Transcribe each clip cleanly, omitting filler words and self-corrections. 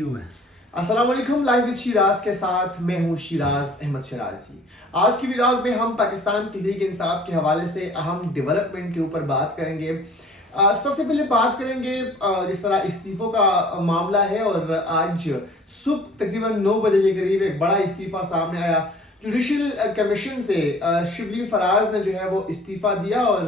کیوں ہے؟ السلام علیکم، لائیو وتھ شیراز کے ساتھ میں ہوں شیراز احمد شیرازی۔ آج کی ویڈیو میں ہم پاکستان تحریک انصاف کے حوالے سے اہم ڈیولپمنٹ کے اوپر بات کریں گے۔ سب سے پہلے بات کریں گے جس طرح استعفوں کا معاملہ ہے، اور آج صبح تقریباً 9 بجے کے قریب ایک بڑا استعفیٰ سامنے آیا۔ جوڈیشل کمیشن سے شبلی فراز نے جو ہے وہ استعفیٰ دیا، اور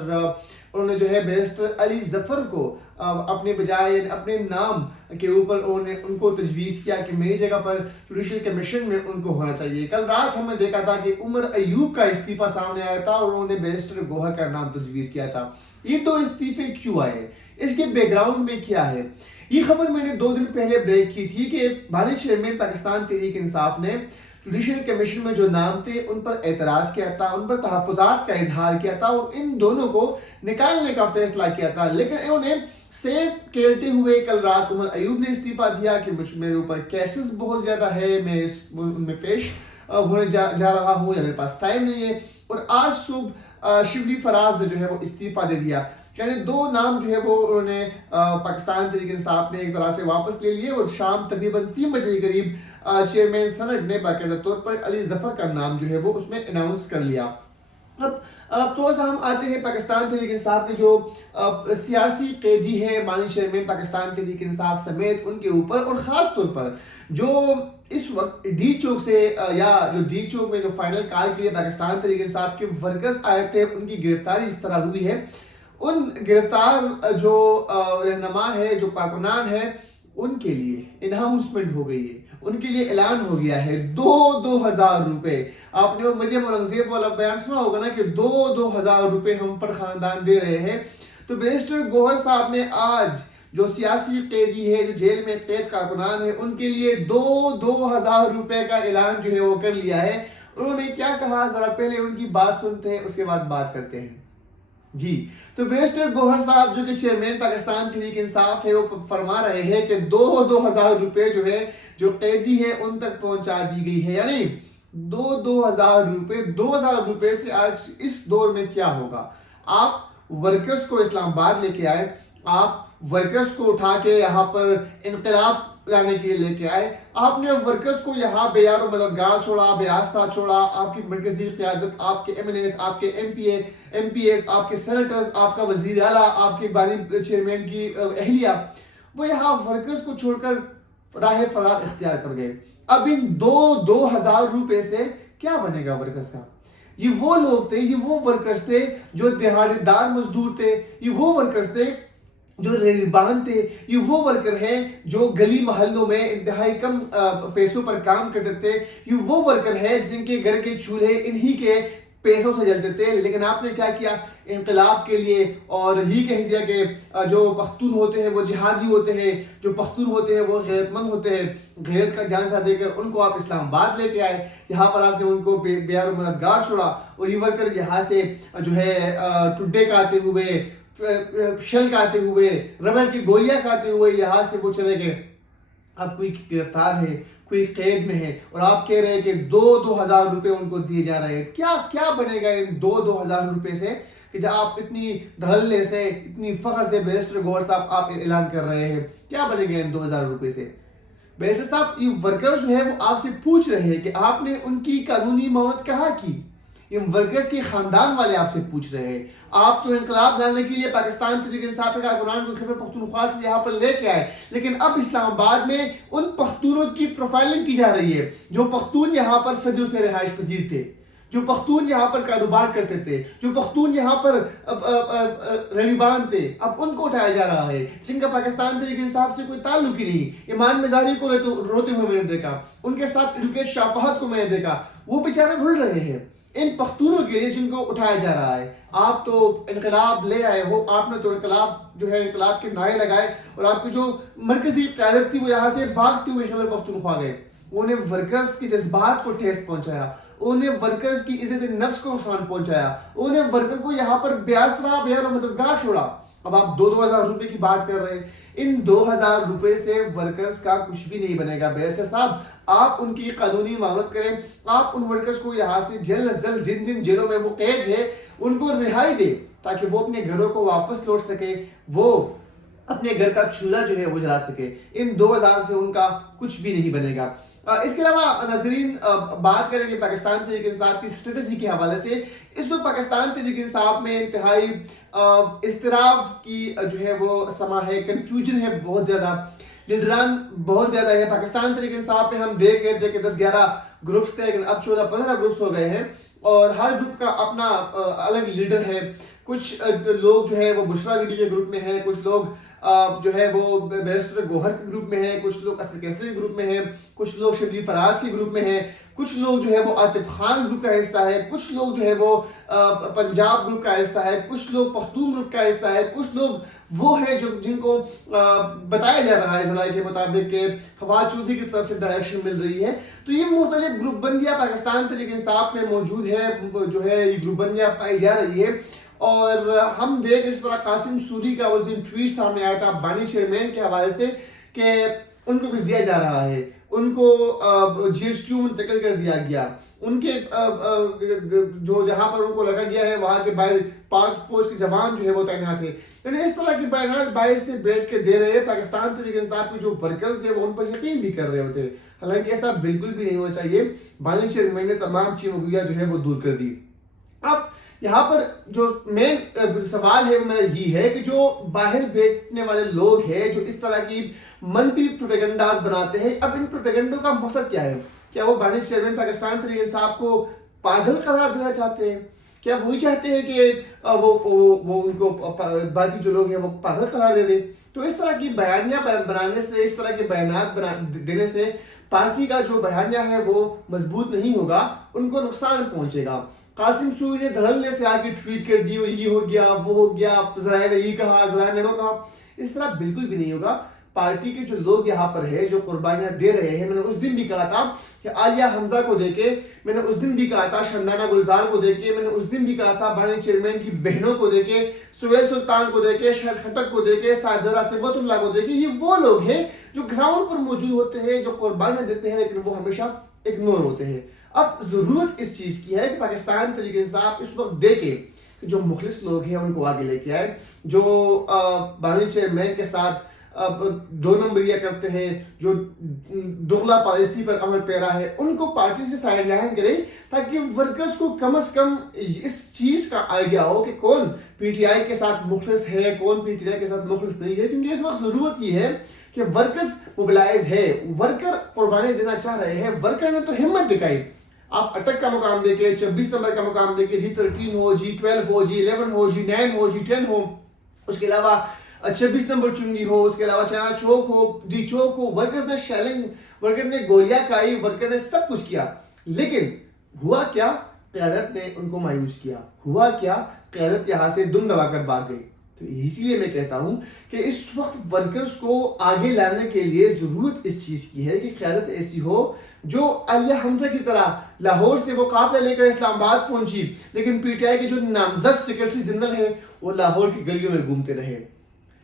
انہوں نے جو ہے بیرسٹر علی ظفر کو اپنے بجائے اپنے نام کے اوپر انہوں نے ان کو تجویز کیا کہ میری جگہ پر جوڈیشل کمیشن میں ان کو ہونا چاہیے۔ کل رات ہم نے دیکھا تھا کہ عمر ایوب کا استعفیٰ سامنے آیا تھا اور انہوں نے بیرسٹر گوہر کا نام تجویز کیا تھا۔ یہ دو استعفے کیوں آئے، اس کے بیک گراؤنڈ میں کیا ہے؟ یہ خبر میں نے 2 دن پہلے بریک کی تھی کہ بالغ چیئرمین پاکستان تحریک انصاف نے جوڈیشل کمیشن میں جو نام تھے ان پر اعتراض کیا تھا، ان پر تحفظات کا اظہار کیا تھا اور ان دونوں کو نکالنے کا فیصلہ کیا تھا۔ لیکن انہوں نے سیف کھیلتے ہوئے کل رات عمر ایوب نے استعفیٰ دیا کہ میرے اوپر کیسز بہت زیادہ ہے، میں ان میں پیش ہونے جا رہا ہوں یا میرے پاس ٹائم نہیں ہے، اور آج صبح شبلی فراز نے جو ہے وہ استعفیٰ دے دیا۔ یعنی 2 نام جو ہے وہ انہوں نے پاکستان تحریک انصاف نے ایک طرح سے واپس لے لیے، اور شام تقریباً 3 بجے کے قریب چیئرمین سینٹ نے باقاعدہ طور پر علی ظفر کا نام جو ہے وہ اس میں اناؤنس کر لیا۔ اب تھوڑا سا ہم آتے ہیں پاکستان تحریک انصاف کے جو سیاسی قیدی ہے مانی چیئرمین پاکستان تحریک انصاف سمیت ان کے اوپر، اور خاص طور پر جو اس وقت ڈی چوک سے یا جو ڈی چوک میں جو فائنل کال کے لیے پاکستان تحریک انصاف کے ورکرز آئے تھے ان کی گرفتاری اس طرح ہوئی ہے۔ ان گرفتار جو رہنما ہے، جو کارکنان ہے، ان کے لیے اناؤنسمنٹ ہو گئی ہے، ان کے لیے اعلان ہو گیا ہے 2,000 روپے۔ آپ نے وہ مریم اورنگزیب والا بیان سنا ہوگا نا کہ 2,000 روپے ہم پر خاندان دے رہے ہیں۔ تو بیرسٹر گوہر صاحب نے آج جو سیاسی قیدی ہے، جو جیل میں قید کارکنان ہے، ان کے لیے 2,000 روپے کا اعلان جو ہے وہ کر لیا ہے۔ انہوں نے کیا کہا، ذرا پہلے ان کی بات سنتے ہیں، اس کے بعد بات کرتے ہیں۔ جی، تو بیرسٹر گوہر صاحب جو کہ چیئرمین پاکستان تحریک انصاف ہے، وہ فرما رہے ہیں کہ 2,000 روپے جو ہے جو قیدی ہے ان تک پہنچا دی گئی ہے۔ یعنی 2,000 روپے، 2,000 روپے سے آج اس دور میں کیا ہوگا؟ آپ ورکرز کو اسلام آباد لے کے آئے، آپ ورکرز کو اٹھا کے یہاں پر انقلاب لانے کے لیے لے کے آئے، آپ نے ورکرز کو یہاں بے یار و مددگار چھوڑا، بے آستہ چھوڑا۔ آپ کی مرکزی قیادت، آپ کے ایم این ایز، آپ کے ایم پی ایز، آپ کے سینیٹرز، آپ کا وزیر اعلیٰ، آپ کے بانی چیئرمین کی اہلیہ، وہ یہاں ورکرز کو چھوڑ کر راہ فرار اختیار کر گئے۔ اب ان 2,000 روپے سے کیا بنے گا ورکرز کا؟ یہ وہ لوگ تھے، یہ وہ ورکرز تھے جو دہاڑی دار مزدور تھے، یہ وہ ورکرز تھے جو ریبان تھے، یہ وہ ورکر ہیں جو گلی محلوں میں انتہائی کم پیسوں پر کام کرتے تھے، یہ وہ ورکر ہیں جن کے گھر کے چولہے انہی کے پیسوں سے جلتے تھے۔ لیکن آپ نے کیا کیا؟ انقلاب کے لیے اور یہ کہہ دیا کہ جو پختون ہوتے ہیں وہ جہادی ہوتے ہیں، جو پختون ہوتے ہیں وہ غیرت مند ہوتے ہیں۔ غیرت کا جانسا دے کر ان کو آپ اسلام آباد لے کے آئے، یہاں پر آپ نے ان کو بے یار و مددگار چھوڑا، اور یہ ورکر یہاں سے جو ہے ٹڈے کھاتے ہوئے، شل کھاتے ہوئے، ربڑ کی گولیاں کھاتے ہوئے یہاں سے وہ چلے گئے۔ اب کوئی گرفتار ہے، کوئی قید میں ہے، اور آپ کہہ رہے ہیں کہ 2,000 روپے ان کو دیے جا رہے ہیں۔ کیا بنے گا ان 2,000 روپے سے کہ جب آپ اتنی دھڑلے سے، اتنی فخر سے بیرسٹر گوہر صاحب آپ اعلان کر رہے ہیں؟ کیا بنے گا ان 2,000 روپے سے؟ بیرسٹر صاحب، یہ ورکر جو ہے وہ آپ سے پوچھ رہے ہیں کہ آپ نے ان کی قانونی معاونت کہاں کی؟ یہ ورکرز کے خاندان والے آپ سے پوچھ رہے ہیں۔ آپ تو انقلاب لانے کے لیے پاکستان تحریک انصاف کا کارکنان کو خیبر پختونخوا سے یہاں پر لے کے آئے، لیکن اب اسلام آباد میں ان پختونوں کی پروفائلنگ کی جا رہی ہے جو پختون یہاں پر صدیوں سے رہائش پذیر تھے، جو پختون یہاں پر کاروبار کرتے تھے، جو پختون یہاں پر ریڑیبان تھے، اب ان کو اٹھایا جا رہا ہے جن کا پاکستان تحریک انصاف سے کوئی تعلق ہی نہیں۔ ایمان مزاری کو روتے ہوئے میں نے دیکھا، ان کے ساتھ ایڈوکیٹ شاپہت کو میں نے دیکھا، وہ بیچارے رل رہے ہیں ان پختونوں کے لیے جن کو اٹھایا جا رہا ہے۔ آپ تو انقلاب لے آئے ہو، آپ نے تو انقلاب جو ہے انقلاب کے نعرے لگائے، اور آپ کی جو مرکزی قیادت تھی وہ یہاں سے بھاگتے ہوئے خیبر پختونخوا گئے۔ انہوں نے ورکرز کی جذبات کو ٹھیس پہنچایا، انہوں نے ورکرز کی عزت نفس کو نقصان پہنچایا، انہوں نے ورکر کو یہاں پر بے آسرا، بے یار و مددگار چھوڑا۔ اب آپ 2,000 روپے کی بات کر رہے ہیں، ان 2,000 روپے سے ورکرز کا کچھ بھی نہیں بنے گا۔ بیرسٹر صاحب، آپ ان کی قانونی معاونت کریں، آپ ان ورکرز کو یہاں سے جلد از جلد جن جیلوں میں وہ قید ہے ان کو رہائی دے تاکہ وہ اپنے گھروں کو واپس لوٹ سکے، وہ اپنے گھر کا چولہا جو ہے وہ جلا سکے. ان 2000 سے ان کا کچھ بھی نہیں بنے گا. اس کے علاوہ ناظرین بات کریں گے پاکستان تحریک انصاف کی اسٹریٹجی کے حوالے سے. اس وقت پاکستان تحریک انصاف میں انتہائی اضطراب کی جو ہے وہ سما ہے, کنفیوژن ہے بہت زیادہ, لیڈران بہت زیادہ ہے. پاکستان تحریک انصاف پہ ہم دیکھ رہے تھے کہ 10-11 گروپس تھے, لیکن اب 14-15 گروپس ہو گئے ہیں, اور ہر گروپ کا اپنا الگ لیڈر ہے. کچھ لوگ جو ہے وہ بشرا ویڈی کے گروپ میں ہیں, کچھ لوگ جو ہے وہ بیرسٹر گوہر کے گروپ میں ہیں, کچھ لوگ اسد کیسری کے گروپ میں ہیں, کچھ لوگ شبلی فراز کے گروپ میں ہیں, کچھ لوگ جو ہے وہ عاطف خان گروپ کا حصہ ہے, کچھ لوگ جو ہے وہ پنجاب گروپ کا حصہ ہے, کچھ لوگ پختون گروپ کا حصہ ہے, کچھ لوگ وہ ہیں جن کو بتایا جا رہا ہے ذرائع کے مطابق کہ فواد چودھری کی طرف سے ڈائریکشن مل رہی ہے. تو یہ مختلف گروپ بندیاں پاکستان تحریک انصاف میں موجود ہے, جو ہے یہ گروپ بندیاں پائی جا رہی ہے. اور ہم دیکھ اس طرح قاسم سوری کا اس دن ٹویٹ سامنے آیا تھا بانی چیئرمین کے حوالے سے کہ ان کو کچھ دیا جا رہا ہے, ان کو جی ایس کیو منتقل کر دیا گیا, ان کے جو جہاں پر ان کو لگا گیا ہے وہاں کے باہر پاک فوج کے جوان جو ہے وہ تعینات ہے. یعنی اس طرح کی بیانات باہر سے بیٹھ کے دے رہے ہیں. پاکستان تحریک انصاف کے جو ورکرز ہیں وہ ان پر یقین بھی کر رہے ہوتے, حالانکہ ایسا بالکل بھی نہیں ہونا چاہیے. بانی چیئرمین نے تمام چیزوں جو ہے وہ دور کر دی. اب یہاں پر جو مین سوال ہے وہ میرا یہ ہے کہ جو باہر بیٹھنے والے لوگ ہیں جو اس طرح کی منفی پروپیگنڈاز بناتے ہیں, اب ان پروپیگنڈوں کا مقصد کیا ہے؟ کیا وہ بانی چیئرمین پاکستان تحریک انصاف کو پاگل قرار دینا چاہتے ہیں؟ کیا وہی چاہتے ہیں کہ وہ ان کو باقی جو لوگ ہیں وہ پاگل قرار دے دیں؟ تو اس طرح کی بیانیاں بنانے سے, اس طرح کے بیانات دینے سے پارٹی کا جو بیانیہ ہے وہ مضبوط نہیں ہوگا, ان کو نقصان پہنچے گا. قاسم سوری نے دھڑلے سے آ کے ٹویٹ کر دی, یہ ہو گیا وہ ہو گیا, ذرائع نے یہ کہا, ذرائع نے وہ کہا. اس طرح بالکل بھی نہیں ہوگا. پارٹی کے جو لوگ یہاں پر ہیں جو قربانیاں دے رہے ہیں, میں نے اس دن بھی کہا تھا کہ عالیہ حمزہ کو دے کے, میں نے اس دن بھی کہا تھا شندانہ گلزار کو دے کے, میں نے اس دن بھی کہا تھا بانی چیئرمین کی بہنوں کو دے کے, سہیل سلطان کو دے کے, شہر خٹک کو دے کے, ساجدہ صفوت اللہ کو دے کے, یہ وہ لوگ ہیں جو گراؤنڈ پر موجود ہوتے ہیں, جو قربانیاں دیتے ہیں, لیکن وہ ہمیشہ اگنور ہوتے ہیں. اب ضرورت اس چیز کی ہے کہ پاکستان تحریک انصاف اس وقت دے کے جو مخلص لوگ ہیں ان کو آگے لے کے آئے, جو بانی چیئرمین کے ساتھ دو نمبریاں کرتے ہیں, جو دغلا پالیسی پر عمل پیرا ہے, ان کو پارٹی سے سائڈ لائن کرے تاکہ ورکرز کو کم از کم اس چیز کا آئیڈیا ہو کہ کون پی ٹی آئی کے ساتھ مخلص ہے, کون پی ٹی آئی کے ساتھ مخلص نہیں ہے. کیونکہ اس وقت ضرورت یہ ہے کہ ورکرز موبلائز ہے, ورکر قربانی دینا چاہ رہے ہیں, ورکر نے تو ہمت دکھائی. آپ اٹک کا مقام دیکھیں, 26 نمبر کا مقام دیکھیں, G13 ہو, G12 ہو, G11 ہو, G9 ہو, G10 ہو, اس کے علاوہ 26 نمبر چنگی ہو, اس کے علاوہ چنا چوک ہو, ڈی چوک ہو, ورکرز نے شیلنگ, ورکر نے گولیاں کھائی, ورکر نے سب کچھ کیا, لیکن ہوا کیا؟ قیادت نے ان کو مایوس کیا. ہوا کیا؟ قیادت یہاں سے دم دبا کر بھاگ گئی. تو اسی لیے میں کہتا ہوں کہ اس وقت ورکرز کو آگے لانے کے لیے ضرورت اس چیز کی ہے کہ قیادت ایسی ہو جو عالیہ حمزہ کی طرح لاہور سے وہ قافلہ لے کر اسلام آباد پہنچی, لیکن پی ٹی آئی کے جو نامزد سیکرٹری جنرل ہیں وہ لاہور کی گلیوں میں گھومتے رہے.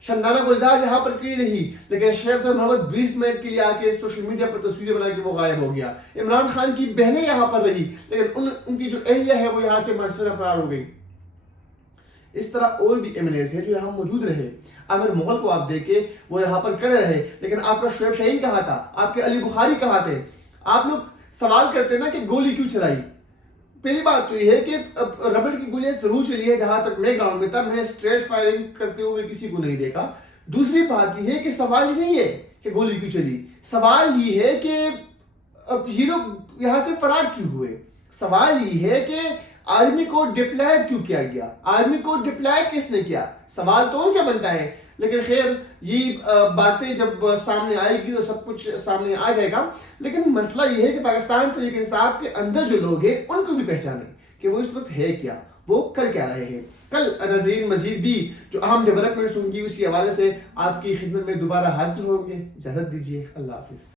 شندانہ گلزار یہاں پر کہیں نہیں, لیکن شیخ محمد 20 منٹ کے لیے آ کے سوشل میڈیا پر تصویریں بنا کے وہ غائب ہو گیا. عمران خان کی بہنیں یہاں پر رہی, لیکن ان کی جو اہلیہ ہے وہ یہاں سے مانچسٹر فرار ہو گئی. اس طرح اور بھی ایم ایل ایز ہیں جو یہاں موجود رہے. عامر مغل کو آپ دیکھیں, وہ یہاں پر کھڑے رہے, لیکن آپ کا شعیب شاہین کہاں تھا, آپ کے علی بخاری کہاں تھے؟ آپ لوگ سوال کرتے نا کہ گولی کیوں چلائی. پہلی بات تو یہ ہے کہ ربڑ کی گولیاں ضرور چلی ہے, جہاں تک میں گراؤنڈ میں تھا میں نے اسٹریٹ فائرنگ کرتے ہوئے کسی کو نہیں دیکھا. دوسری بات یہ ہے کہ سوال یہ نہیں ہے کہ گولی کیوں چلی, سوال یہ ہے کہ یہ لوگ یہاں سے فرار کیوں ہوئے. سوال یہ ہے کہ آرمی کو ڈپلائڈ کیوں کیا گیا, آرمی کو ڈپلائڈ کس نے کیا. سوال تو ان سے بنتا ہے, لیکن خیر یہ باتیں جب سامنے آئے گی تو سب کچھ سامنے آ جائے گا. لیکن مسئلہ یہ ہے کہ پاکستان تحریک انصاف کے اندر جو لوگ ہیں ان کو بھی پہچانیں کہ وہ اس وقت ہے کیا, وہ کر کیا رہے ہیں. کل ناظرین مزید بھی جو اہم ڈیولپمنٹس ہوں گی اسی حوالے سے آپ کی خدمت میں دوبارہ حاضر ہوں گے. اجازت دیجیے, اللہ حافظ.